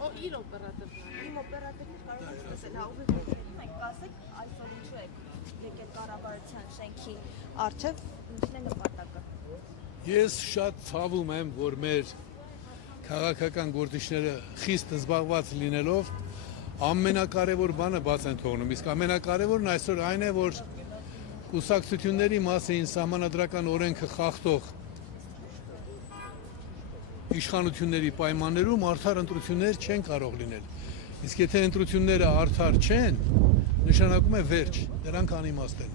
իր օպերատորն է։ Իմ օպերատորին կարող եք տեսնել, հա ուղղակի մենք կասեք այսօր ինչու եք եկել կառավարության շենքի առջև, ինչն է նպատակը։ Ես շատ ցավում եմ, որ մեր քաղաքական գործիչները խիստ զբաղված լինելով ամենակարևոր բանը բաց են թողնում, իսկ ամենակարևորն այսօր այն է, որ կուսակցությունների մասին սահմանադրական օրենքը խախտող իշխանությունների պայմաններում արդար ընտրություններ չեն կարող լինել։ Իսկ եթե ընտրությունները արդար չեն, նշանակում է վերջ, դրանք անիմաստ են։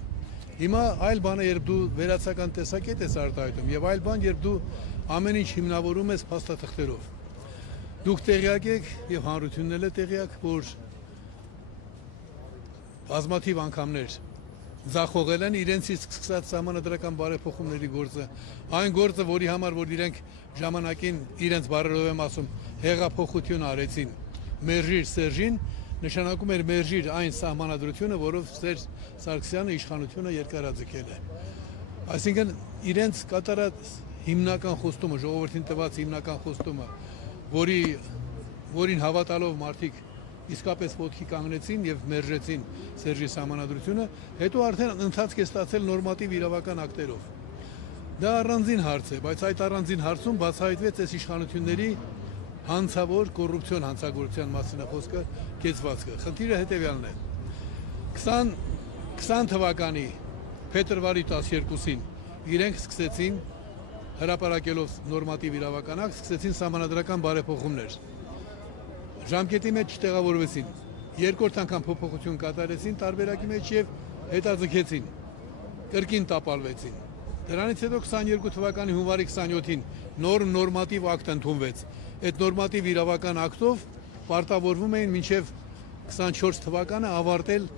Հիմա այլ բան է, երբ դու վերացական տեսակետ ես արտահայտում, եւ այլ բան, երբ դու ամեն ինչ հիմնավորում ես փաստաթղթերով։ Դուք տեղյակ եք եւ հանրությունն էլ է տեղյակ, որ բազմաթիվ անգամներ ձախողել են իրենցից սկսած սահմանադրական բարեփոխումների գործը, այն գործը, որի համար որ իրենք ժամանակին իրենց բարերով եմ ասում, հեղափոխություն արեցին, մերժիր Սերժին, նշանակում էր մերժիր այն սահմանադրությունը, որով Սերժ Սարգսյանը իշխանությունը երկարաձգել է։ Այսինքն իրենց կատարած հիմնական խոստումը, ժողովրդին տված հիմնական խոստումը, որին հավատալով մարդիկ իսկապես ոտքի կանգնեցին եւ մերժեցին Սերժի սահմանադրությունը, հետո արդեն ընթացք է ստացել նորմատիվ իրավական ակտերով։ Դա առանձին հարց է, բայց այդ առանձին հարցում բացահայտվեց այս իշխանությունների հանցավոր կոռուպցիոն հանցագործության մասին է խոսքը, կեցվածքը։ Խնդիրը հետեւյալն է։ 20 թվականի փետրվարի 12-ին իրենք սկսեցին հրապարակելով նորմատիվ իրավական ակտ, սկսեցին սահմանադրական բարեփոխումներ։ Ժամկետի մեջ չտեղավորվեցին, երկրորդ անգամ փոփոխություն կատարեցին տարբերակի մեջ եւ հետաձգեցին, կրկին տապալվեցին։ Դրանից հետո 22 թվականի հունվարի 27-ին նորմատիվ ակտ ընդունվեց։ Այդ նորմատիվ իրավական ակտով պարտավորվում էին մինչև 24 թվականը ավարտել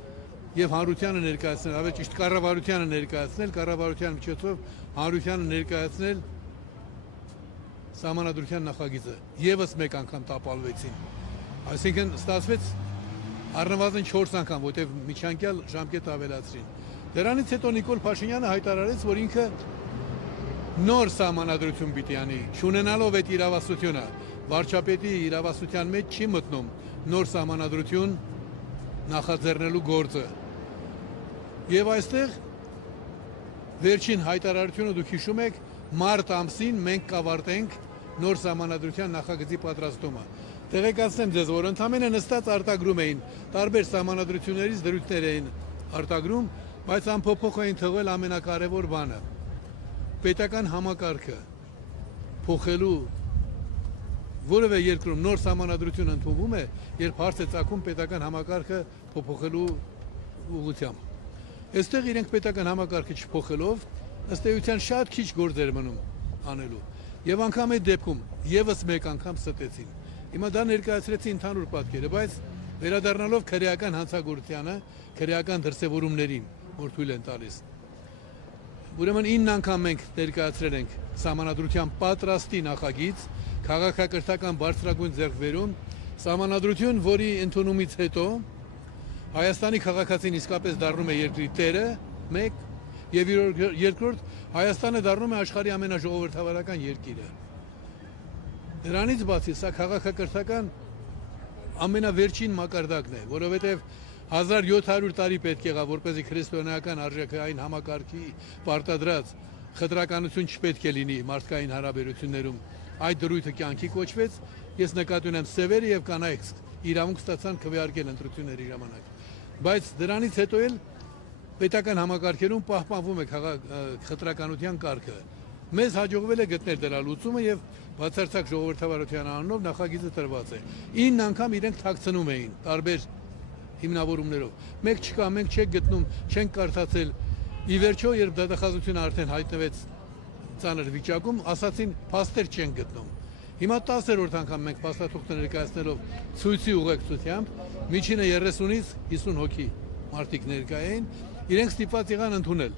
եւ հանրությանը ներկայացնել, ավելի ճիշտ կառավարությանը ներկայացնել, կառավարության միջոցով հանրությանը ներկայացնել սահմանադրության նախագիծը։ Եվս մեկ անգամ տապալվեցին։ Այսինքն ստացվեց առնվազն 4 անգամ, որտեղ միջանկյալ ժամկետ ավելացրին։ Դրանից հետո Նիկոլ Փաշինյանը հայտարարեց, որ ինքը նոր սահմանադրություն պիտի անի, չունենալով այդ իրավասությունը, վարչապետի իրավասության մեջ չի մտնում նոր սահմանադրություն նախաձեռնելու գործը։ Եվ այստեղ վերջին հայտարարությունը դուք հիշում եք, մարտ ամսին մենք կավարտենք նոր սահմանադրության նախագծի պատրաստումը։ Տեղեկացնեմ ձեզ, որ ընդամենը նստած արտագրում էին, տարբեր սահմանադրություններից դրույթներ էին արտագրում, բայց անփոփոխ էին թողել ամենակարևոր բանը։ Պետական համակարգը փոխելու որևէ երկրում նոր սահմանադրություն ընդունվում է, երբ հարց է ծագում պետական համակարգը փոփոխելու ուղղությամբ։ Այստեղ իրենք պետական համակարգը չփոխելով, ըստ էության շատ քիչ գործեր մնում անելու։ Եվ անգամ այդ դեպքում եւս մեկ անգամ ստեցին։ Հիմա դա ներկայացրեցի ընդհանուր պատկերը, բայց վերադառնալով քրեական հանցագործությանը, քրեական դրսևորումներին, որ թույլ են տալիս։ Ուրեմն 9 անգամ մենք ներկայացրել ենք սահմանադրության պատրաստի նախագիծ, քաղաքակրթական բարձրագույն ձեռքբերում, սահմանադրություն, որի ընդունումից հետո Հայաստանի քաղաքացին իսկապես դառնում է երկրի տերը, մեկ, եւ երկրորդ Հայաստանը դառնում է աշխարհի ամենաժողովրդավարական երկիրը։ Դրանից բացի սա քաղաքակրթական ամենավերջին մակարդակն է, որովհետև 1700 տարի պետք եղավ, որպեսզի քրիստոնեական արժեքային համակարգի պարտադրած խտրականություն չպետք է լինի մարդկային հարաբերություններում։ Այդ դրույթը կյանքի կոչվեց, ես նկատի ունեմ սևերը եւ կանայք իրավունք ստացան քվեարկել ընտրությունների ժամանակ։ Բայց դրանից հետո էլ պետական համակարգերում պահպանվում է խտրականության կարգը։ Մեզ հաջողվել է գտնել դրա լուծումը եւ բացարձակ ժողովրդավարության անունով նախագիծը տրված է։ 9 անգամ իրենք թաքցնում էին տարբեր հիմնավորումներով։ Մեկ չկա, մենք չենք գտնում, չենք կարդացել։ Ի վերջո, երբ դատախազությունը արդեն հայտնվեց ծանր վիճակում, ասացին փաստեր չեն գտնում։ Հիմա 10-րդ անգամ մենք փաստաթուղթը ներկայացնելով ցույցի ուղեկցությամբ, միջինը 30-ից 50 հոգի մարդիկ ներկա էին, իրենք ստիպված եղան ընդունել։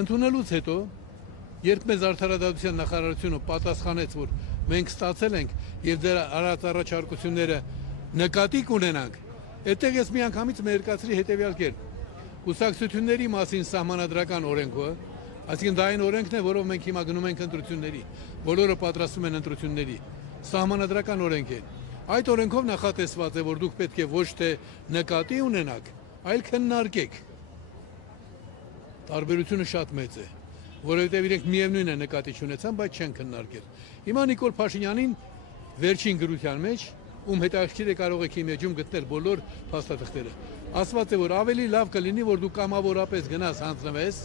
Ընդունելուց հետո, երբ մեզ արդարադատության նախարարությունը պատասխանեց, որ մենք ստացել ենք եւ դրա արած առաջարկությունները նկատի կունենանք, այդտեղ ես միանգամից ներկայացրի հետեւյալ կերպ. կուսակցությունների մասին սահմանադրական օրենքը, այսինքն դա այն օրենքն է, որով մենք հիմա գնում ենք ընտրությունների, բոլորը պատրաստում են ընտրությունների, սահմանադրական օրենք է։ Այդ օրենքով նախատեսված է, որ դուք պետք է ոչ թե նկատի ունենաք, այլ քննարկեք։ Տարբերությունը շատ մեծ է, որովհետև իրենք միևնույն է նկատի չունեցան, բայց չեն քննարկել։ Հիմա Նիկոլ Փաշինյանին վերջին գրության մեջ, ում հետաքրքիր է կարող եք իմեջում գտնել բոլոր փաստաթղթերը։ Ասված է, որ ավելի լավ կլինի, որ դու կամավորապես գնաս հանձնվես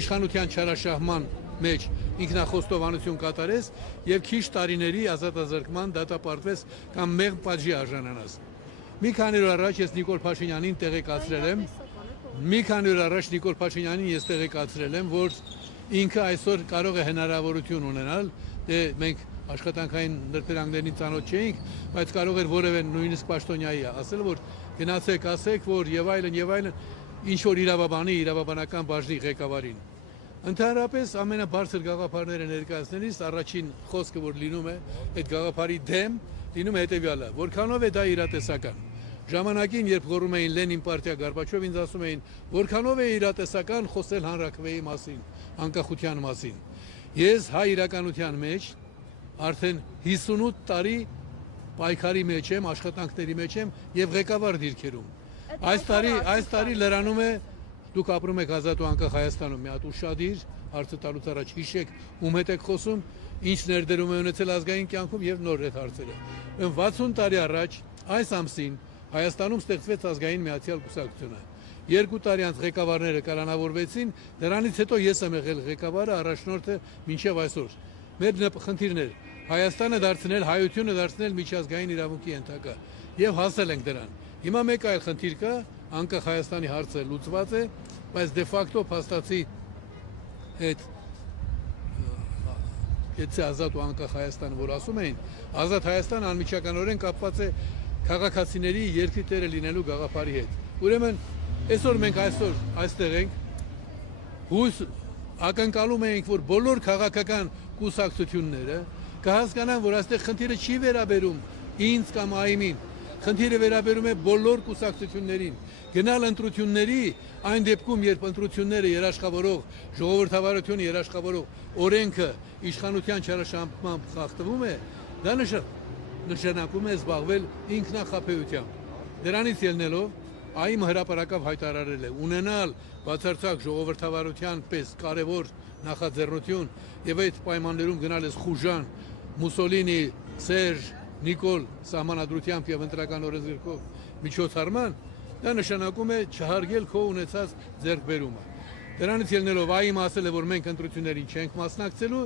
իշխանության չարաշահման մեջ ինքնախոստովանություն կատարես եւ քիչ տարիների ազատազրկման դատապարտվես կամ մեղմ պատժի արժանանաս։ Մի քանի օր առաջ ես Նիկոլ Փաշինյանին տեղեկացրել եմ, որ ինքը այսօր կարող է հնարավորություն ունենալ, դե մենք աշխատանքային նրբերանգներին ծանոթ չէինք, բայց կարող էր որևէ նույնիսկ պաշտոնյայի ասել, որ գնացեք, ասեք, որ եւ այլն, ինչ որ իրավաբանական բաժնի ղեկավարին։ Ընդհանրապես ամենաբարձր գաղափարները ներկայացնելիս առաջին խոսքը, որ լինում է այդ գաղափարի դեմ, լինում է հետևյալը, որքանով է դա իրատեսական։ Ժամանակին, երբ գոռում էին Լենին պարտիա Գորբաչով, ինձ ասում էին, որքանով է իրատեսական խոսել հանրաքվեի մասին, անկախության մասին։ Ես հայ իրականության մեջ արդեն 58 տարի պայքարի մեջ եմ, աշխատանքների մեջ եմ եւ ղեկավար դիրքերում։ Այս տարի լրանում է, դուք ապրում եք ազատ ու անկախ Հայաստանում, մի հատ ուշադիր, հարցը տալուց առաջ հիշեք, ում հետ եք խոսում, ինչ ներդրում է ունեցել ազգային կյանքում եւ նոր այդ հարցերը։ 60 տարի առաջ այս ամսին Հայաստանում ստեղծվեց ազգային միացյալ կուսակցությունը։ 2 տարի անց ղեկավարները կալանավորվեցին, դրանից հետո ես եմ եղել ղեկավարը, առաջնորդը մինչև այսօր։ Մեր խնդիրն էր Հայաստանը դարձնել, հայությունը դարձնել միջազգային իրավունքի ենթակա եւ հասել ենք դրան։ Հիմա մեկ այլ խնդիր կա, անկախ Հայաստանի հարցը լուծված է, բայց դե ֆակտո փաստացի այդ եթե ազատ ու անկախ Հայաստանը, որ ասում էին, ազատ Հայաստանը անմիջականորեն կապված է քաղաքացիների երկրի տերը լինելու գաղափարի հետ։ Ուրեմն այսօր մենք այստեղ ենք, հույս ակնկալում ենք, որ բոլոր քաղաքական կուսակցությունները կհասկանան, որ այստեղ խնդիրը չի վերաբերում ինձ կամ ԱԻՄ-ին, խնդիրը վերաբերում է բոլոր կուսակցություններին։ Գնալ ընտրությունների այն դեպքում, երբ ընտրությունները երաշխավորող, ժողովրդավարությունը երաշխավորող օրենքը իշխանության չարաշահմամբ խախտվում է, դա նշանակում է զբաղվել ինքնախապեյությամբ։ Դրանից ելնելով ԱԻՄ-ը հրապարակավ հայտարարել է ունենալ բացարձակ ժողովրդավարության պես կարևոր նախաձեռնություն եւ այդ պայմաններում գնալ ես Խուժան, Մուսոլինի, Սերժ, Նիկոլ սահմանադրությամբ եւ ընտրական օրենսգրքով միջոցառման, դա նշանակում է չհարգել քո ունեցած ձեռքբերումը։ Դրանից ելնելով ԱԻՄ-ը ասել է, որ մենք ընտրություններին չենք մասնակցելու,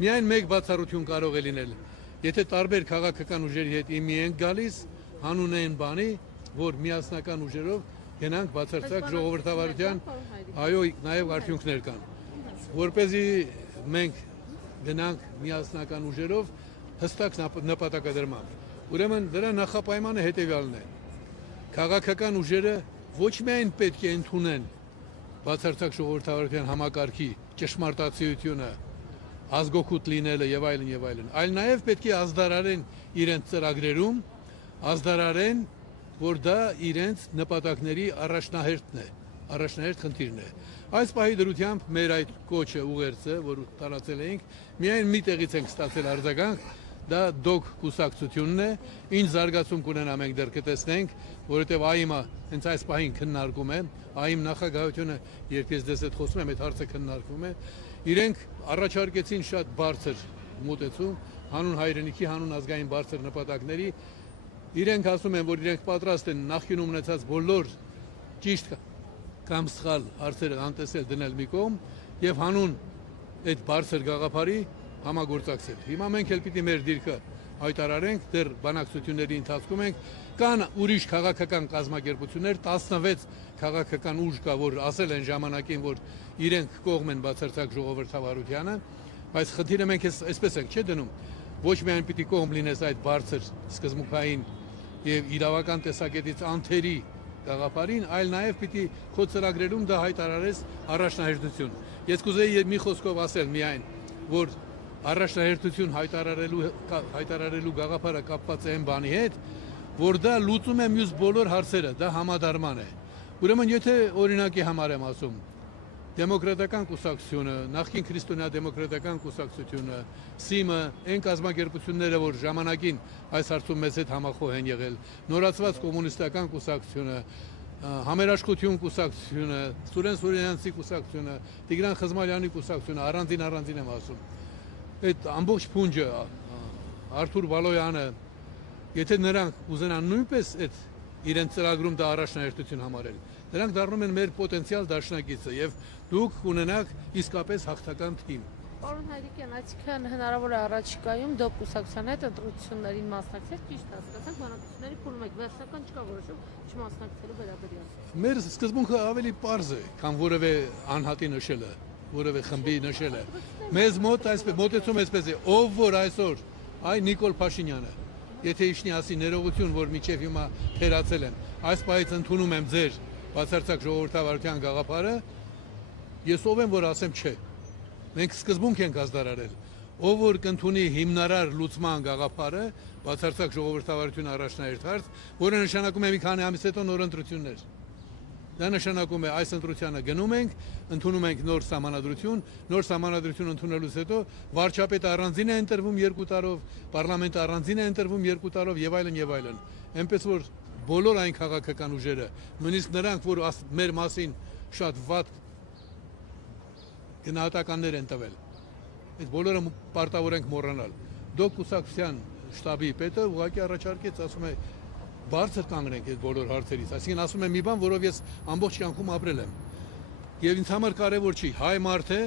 միայն մեկ բացառություն կարող է լինել։ Եթե տարբեր քաղաքական ուժերի հետ իմի ենք գալիս, հանուն այն բանի, որ միասնական ուժերով գնանք բացարձակ ժողովրդավարության, այո, նաև արդյունքներ կան։ Որպեսզի մենք գնանք միասնական ուժերով հստակ նպատակադրմամբ։ Ուրեմն դրա նախապայմանը հետևյալն է։ Քաղաքական ուժերը ոչ միայն պետք է ընդունեն բացարձակ ժողովրդավարության համակարգի ճշմարտացիությունը, ազգօգուտ լինելը եւ այլն, այլ նաեւ պետք է ազդարարեն իրենց ծրագրերում, ազդարարեն, որ դա իրենց նպատակների առաջնահերթ խնդիրն է։ Այս պահի դրությամբ մեր այդ կոչը ուղերձը, որ տարածել էինք, միայն մի տեղից ենք ստացել արձագանք, դա դոկ կուսակցությունն է, ինչ զարգացում կունենա մենք դեռ կտեսնենք, որովհետև ԱԻՄ-ը հենց այս պահին քննարկում է, ԱԻՄ նախագահությունը, երբ ես դες այդ խոսում եմ, այդ հարցը քննարկվում է, իրենք առաջարկեցին շատ բարձր մոտեցում, հանուն հայրենիքի, հանուն ազգային բարձր նպատակների, իրենք ասում են, որ իրենք պատրաստ են նախկինում ունեցած բոլոր ճիշտ կամ սխալ հարցերը անտեսել դնել մի կողմ եւ հանուն այդ բարձր գաղափարի համագործակցել։ Հիմա մենք էլ պիտի մեր դիրքը հայտարարենք, դեռ բանակցությունների ընթացքում ենք, կան ուրիշ քաղաքական կազմակերպություններ, 16 քաղաքական ուժ կա, որ ասել են ժամանակին, որ իրենք կողմ են բացարձակ ժողովրդավարությանը, բայց խնդիրը մենք այսպես ենք, չէ՞ դնում, ոչ միայն պիտի կողմ լինես այդ բարձր սկզբունքային եւ իրավական տեսակետից անթերի գաղափարին, այլ նաև պիտի քո ծրագրերում դա հայտարարես առաջնահերթություն։ Ես կուզեի մի խոսքով ասել միայն, որ առաջնահերթություն հայտարարելու գաղափարը կապված է այն բանի հետ, որ դա լուծում է մյուս բոլոր հարցերը, դա համադարման է։ Ուրեմն եթե օրինակի համար եմ ասում, դեմոկրատական կուսակցությունը, նախկին քրիստոնյա դեմոկրատական կուսակցությունը, ՍԻՄ-ը, այն կազմակերպությունները, որ ժամանակին այս հարցում մեզ հետ համախոհ են եղել, նորացված կոմունիստական կուսակցությունը, Համերաշխություն կուսակցությունը, Սուրեն Սուրենյանցի կուսակցությունը, Տիգրան Խզմալյանի կուսակցությունը, առանձին եմ ասում։ Այդ ամբողջ փունջը, Արթուր Բալոյանը, եթե նրանք ուզենան նույնպես այդ իրենց ծրագրում դա առաջնահերթություն համարել, նրանք դառնում են մեր պոտենցիալ դաշնակիցը եւ դուք կունենաք իսկապես հաղթական թիմ։ Պարոն Հայրիկյան, այսինքն հնարավոր է առաջիկայում դուք կուսակցության հետ ընտրություններին մասնակցել, ճիշտ հասկացանք, բանակցությունների փուլում եք, վերջնական չկա որոշում չմասնակցելու վերաբերյալ։ Մեր սկզբունքը ավելի պարզ է, քան որևէ անհատի նշելը, որևէ խմբի նշելը։ Մեզ մոտ այսպես մոտեցում այսպես է, ով որ այսօր այ Նիկոլ Փաշինյանը, եթե իջնի ասի ներողություն, որ միջև հիմա թերացել եմ, այս պահից ընդունում եմ ձեր բացարձակ ժողովրդավարության գաղափարը, ես ով եմ որ ասեմ չէ։ Մենք սկզբունք ենք ազդարարել, ով որ կընդունի հիմնարար լուծման գաղափարը, բացարձակ ժողովրդավարություն առաջնահերթ հարց, որը նշանակում է մի քանի ամիս հետո նոր ընտրություններ։ Դա նշանակում է այս ընտրությանը գնում ենք, ընդունում ենք նոր սահմանադրություն ընդունելուց հետո վարչապետը առանձին է ընտրվում 2 տարով, պարլամենտը առանձին է ընտրվում 2 տարով եւ այլն եւ այլն։ Այնպես որ բոլոր այն քաղաքական ուժերը, նույնիսկ նրանք, որ մեր մասին շատ վատ գնահատականներ են տվել, այդ բոլորը պարտավոր ենք մոռանալ։ Դոկ կուսակցության շտաբի պետը ուղղակի առաջարկեց, ասում է բարձր կանգնենք այդ բոլոր հարցերից, այսինքն ասում եմ մի բան, որով ես ամբողջ կյանքում ապրել եմ։ Եվ ինձ համար կարևոր չի հայ մարդ է,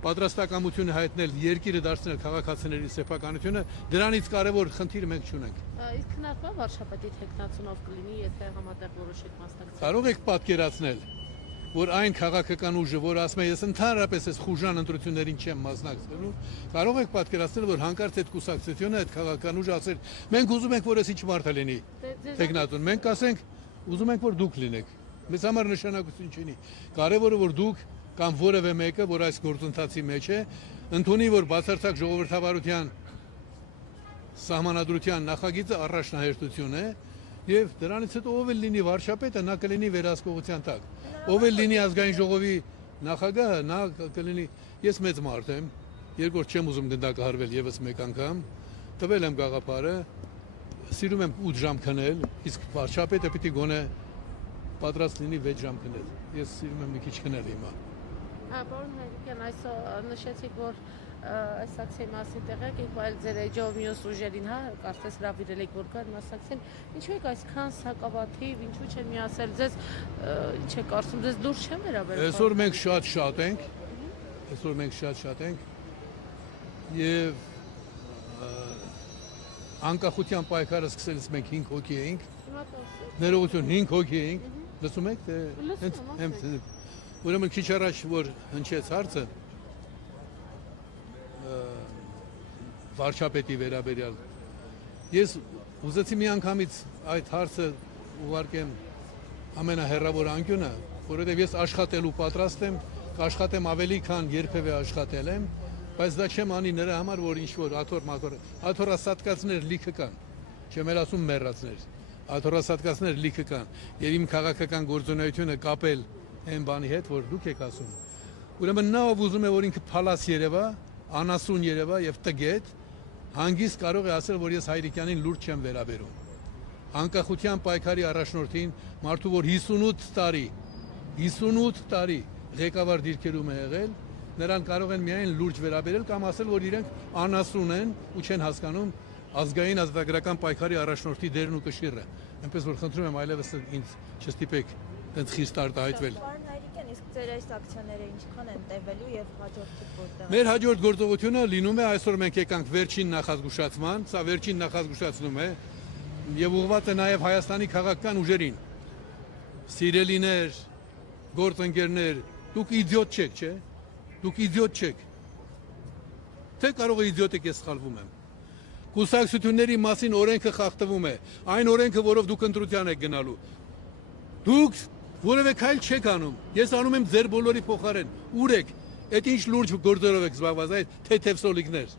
պատրաստակամությունը հայտնել, երկիրը դարձնել քաղաքացիների սեփականությունը, դրանից կարևոր խնդիր մենք չունենք։ Իսկ հնարավոր վարչապետի տեխնացունով կլինի, եթե համատեղ որոշեք մասնակցել։ Կարող եք պատկերացնել, որ այն քաղաքական ուժը, որ ասում է ես ընդհանրապես այս խուժան ընտրություններին չեմ մասնակցելու, կարող եք պատկերացնել, որ հանկարծ այդ կուսակցությունը, այդ քաղաքական ուժը ասել, մենք ուզում ենք, որ այս ինչ մարդը լինի տեխնատուն, մենք ասենք, ուզում ենք, որ դուք լինեք։ Մեզ համար նշանակություն չունի։ Կարևորը որ դուք կամ որևէ մեկը, որ այս գործընթացի մեջ է, ընդունի, որ բացարձակ ժողովրդավարության սահմանադրության նախագիծը առաջնահերթություն է, եւ դրանից հետո ով էլ լինի վարչապետը, նա կլինի վերահսկողության տակ։ Ով էլ լինի ազգային ժողովի նախագահը, նա կլինի։ Ես մեծ մարդ եմ, երկրորդ չեմ ուզում գնդակահարվել եւս մեկ անգամ, տվել եմ գաղափարը, սիրում եմ 8 ժամ քնել, իսկ վարչապետը պիտի գոնե պատրաստ լինի 6 ժամ քնել։ Ես սիրում եմ մի քիչ քնել հիմա։ Պարոն Հայրիկյան, այսօր նշեցիք, որ այս ակցիայի մասին տեղյակ եք, բայց ձեր էջով մյուս ուժերին, հա, կարծես հրավիրել եք, որ կար մասնակցեն։ Ինչու եք այսքան սակավաթիվ, ինչու չեմ միացել ձեզ, ինչ եք կարծում, ձեզ դուրս չեմ վերաբերել։ Այսօր մենք շատ ենք, եւ անկախության պայքարը սկսելիս մենք 5 հոգի էինք, ներողություն 5 հոգի էինք, լսում եք, թե ուրեմն քիչ առաջ որ հնչեց հարցը վարչապետի վերաբերյալ, ես ուզեցի մի անգամից այդ հարցը ուղարկեմ ամենահեռավոր անկյունը, որովհետև ես աշխատելու պատրաստ եմ, կաշխատեմ ավելի քան երբևէ աշխատել եմ, բայց դա չեմ անի նրա համար, որ ինչ-որ աթոռասատկացներ լիքը կան, չեմ էլ ասում մեռածներ, աթոռասատկացներ լիքը կան, եւ իմ քաղաքական գործունեությունը կապել այն բանի հետ, որ դուք եք ասում։ Ուրեմն նա ով ուզում է, որ ինքը փալաս երևա, անասուն երևա եւ տգետ, հանգիստ կարող է ասել, որ ես Հայրիկյանին լուրջ չեմ վերաբերում։ Անկախության պայքարի առաջնորդին, մարդու որ 58 տարի ղեկավար դիրքերում է եղել, նրան կարող են միայն լուրջ վերաբերել կամ ասել, որ իրենք անասուն են ու չեն հասկանում ազգային ազատագրական պայքարի առաջնորդի դերն ու կշիռը։ Այնպես որ խնդրում եմ այլևս ինձ չստիպեք այդպես խիստ արտահայտվել։ Պարոն Հայրիկյան, իսկ ձեր այս ակցիաները ինչքան են տևելու եւ հաջորդը որտեղ։ Մեր հաջորդ գործողությունը լինում է այսօր մենք եկանք վերջին նախազգուշացման, սա վերջին նախազգուշացնում է եւ ուղղված է նաեւ Հայաստանի քաղաքական ուժերին։ Սիրելիներ, գործընկերներ, դուք իդիոտ չեք, չէ՞։ Դուք իդիոտ չեք։ Թե կարող է իդիոտ եք, ես սխալվում եմ։ Կուսակցությունների մասին օրենքը խախտվում է, այն օրենքը, որով դուք ընտրության եք գնալու։ Դուք որևէ քայլ չեք անում։ Ես անում եմ ձեր բոլորի փոխարեն։ Ուր եք։ Այդ ինչ լուրջ գործերով եք զբաղված, այդ թեթև սոլիկներ։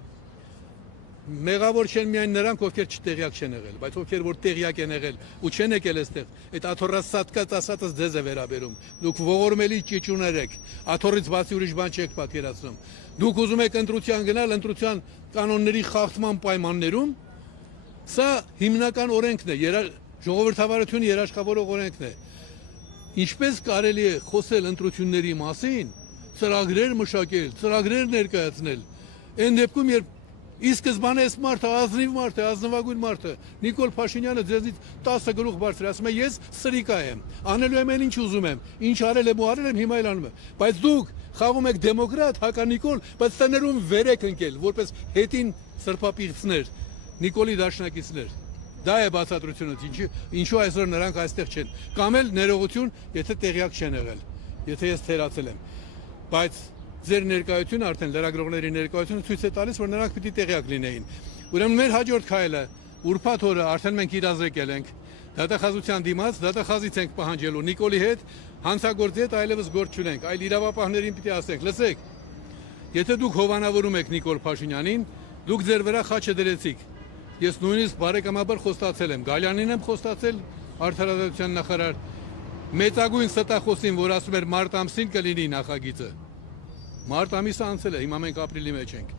մեղավոր չեն միայն նրանք, ովքեր չտեղյակ չեն եղել, բայց ովքեր որ տեղյակ են եղել ու չեն եկել այստեղ, այդ աթոռասատկած ասածս ձեզ է վերաբերում։ Դուք ողորմելի ճիճուներ եք, աթոռից բացի ուրիշ բան չեք պատկերացնում։ Դուք ուզում եք ընտրության գնալ, ընտրության կանոնների խախտման պայմաններում, սա հիմնական օրենքն է, ժողովրդավարությունը երաշխավորող օրենքն է։ Ինչպես կարելի է խոսել ընտրությունների մասին, ծրագրեր մշակել, ծրագրեր ներկայացնել, այն դեպքում, երբ ի սկզբանե այս մարդը ազնիվ մարդ է, ազնվագույն մարդ է, Նիկոլ Փաշինյանը ձեզնից 10 գլուխ բարձր է, ասում է ես սրիկա եմ, անելու եմ այն ինչ ուզում եմ, ինչ արել եմ ու արել եմ, հիմա էլ անում եմ, բայց դուք խաղում եք դեմոկրատ, հականիկոլ, բայց տներում վեր եք ընկել, որպես հետին սրբապիղծներ, Նիկոլի դաշնակիցներ։ Դա է բացատրությունը, ինչու այսօր նրանք այստեղ չեն, կամ էլ ներողություն, եթե տեղյակ չեն եղել, եթե ես թերացել եմ, բայց ձեր ներկայությունը արդեն լրագրողների ներկայությունը ցույց է տալիս, որ նրանք պիտի տեղյակ լինեին։ Ուրեմն մեր հաջորդ քայլը ուրբաթ օրը արդեն մենք իրազեկել ենք դատախազության դիմաց, դատախազից ենք պահանջելու Նիկոլի հետ, հանցագործի հետ այլևս գործ չունենք, այլ իրավապահներին պիտի ասենք, լսեք, եթե դուք հովանավորում եք Նիկոլ Փաշինյանին, դուք ձեր վրա խաչը դրեցիք։ Ես նույնիսկ բարեկամաբար խոստացել եմ, Գալյանին եմ խոստացել, արդարադատության նախարար, մեծագույն ստախոսին, որ ասում էր մարտ ամսին կլինի նախագիծը։ Մարտ ամիսը անցել է, հիմա մենք ապրիլի մեջ ենք։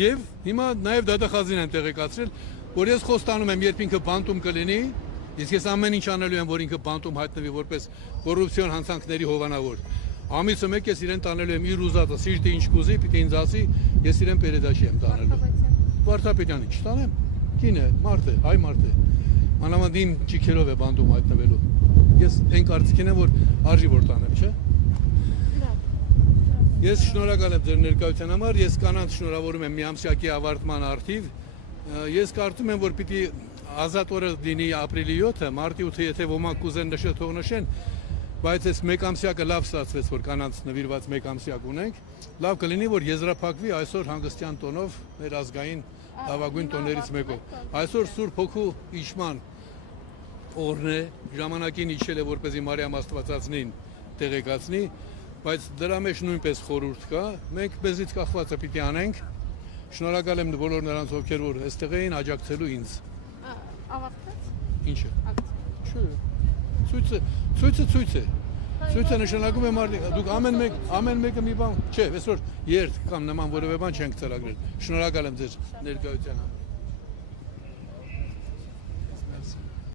Եվ հիմա նաև դատախազին եմ տեղեկացրել, որ ես խոստանում եմ, երբ ինքը բանտում կլինի, իսկ ես ամեն ինչ անելու եմ, որ ինքը բանտում հայտնվի որպես կոռուպցիոն հանցանքների հովանավոր։ Ամիսը մեկ ես իրեն տանելու եմ իր ուզածը, սիրտը ինչ կուզի, պիտի ինձ ասի, ես իրեն պերեդաշի եմ տանելու։ Վարդապետյանի չտանեմ, կին է, մարդ է, հայ մարդ է, մանավանդ իմ ճիքերով է բանտում հայտնվելու։ Ես այն կարծիքին եմ, որ արժի որ տանեմ, չէ՞։ Ես շնորհակալ եմ ձեր ներկայության համար, ես կանանց շնորհավորում եմ միամսյակի ավարտման առթիվ։ Ես կարծում եմ, որ պիտի ազատ օրը լինի ապրիլի 7-ը, մարտի 8-ը, եթե ոմանք կուզեն նշել, թող նշեն, բայց այս մեկամսյակը լավ ստացվեց, որ կանանց նվիրված մեկամսյակ ունենք։ Լավ կլինի, որ եզրափակվի այսօր հանգստյան տոնով մեր ազգային լավագույն տոներից մեկով։ Այսօր Սուրբ Հոգու իջման օրն է, ժամանակին իջել է, որպեսզի Մարիամ Աստվածածնին տեղեկացնի, բայց դրա մեջ նույնպես խորհուրդ կա, մենք մեզից կախվածը պիտի անենք։ Շնորհակալ եմ բոլոր նրանց, ովքեր որ այստեղ էին աջակցելու ինձ։ Ավարտվեց։ Ինչը։ Չէ։ Ցույցը։ Ցույցը նշանակում է մարդիկ, դուք ամեն մեկը մի բան, չէ, այսօր երթ կամ նման որևէ բան չենք ծրագրել։ Շնորհակալ եմ ձեր ներկայությանը։